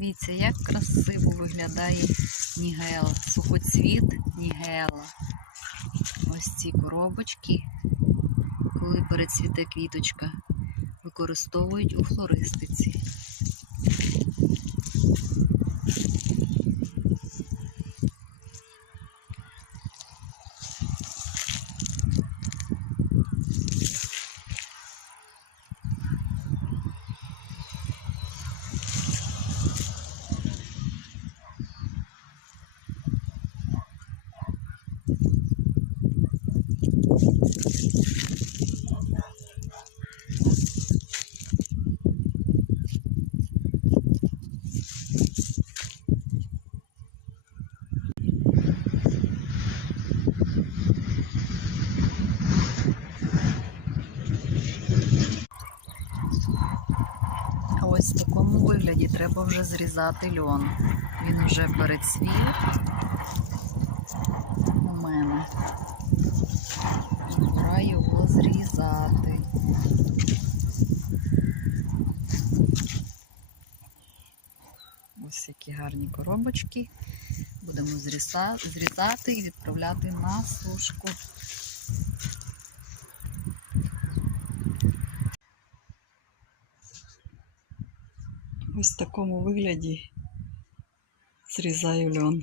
Подивіться, як красиво виглядає нігела. Сухоцвіт нігела. Ось ці коробочки, коли перецвіте квіточка, використовують у флористиці. Ось в такому вигляді треба вже зрізати льон. Він вже перецвів. Пора його зрізати. Ось які гарні коробочки. Будемо зрізати і відправляти на сушку. Ось в такому вигляді зрізаю льон.